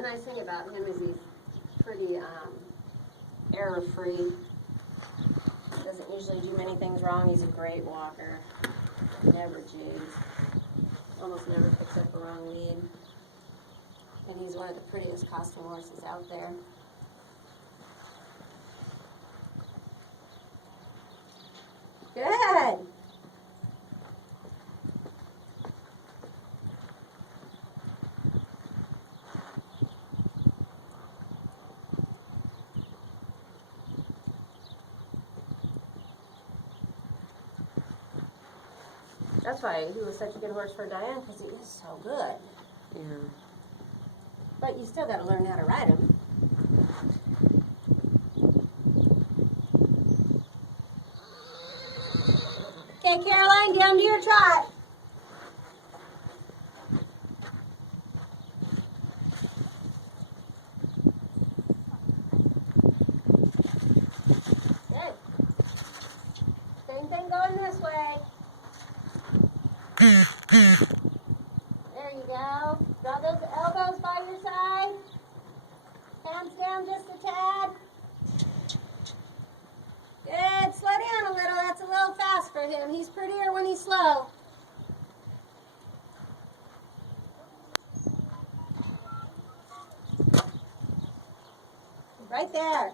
The nice thing about him is he's pretty error-free. Doesn't usually do many things wrong. He's a great walker. Never jigs. Almost never picks up a wrong lead. And he's one of the prettiest costume horses out there. Good. That's why he was such a good horse for Diane, because he is so good. Yeah. But you still got to learn how to ride him. Okay, Caroline, down to your trot. Good. Same thing going this way. There you go. Draw those elbows by your side. Hands down just a tad. Good. Slow down a little. That's a little fast for him. He's prettier when he's slow. Right there.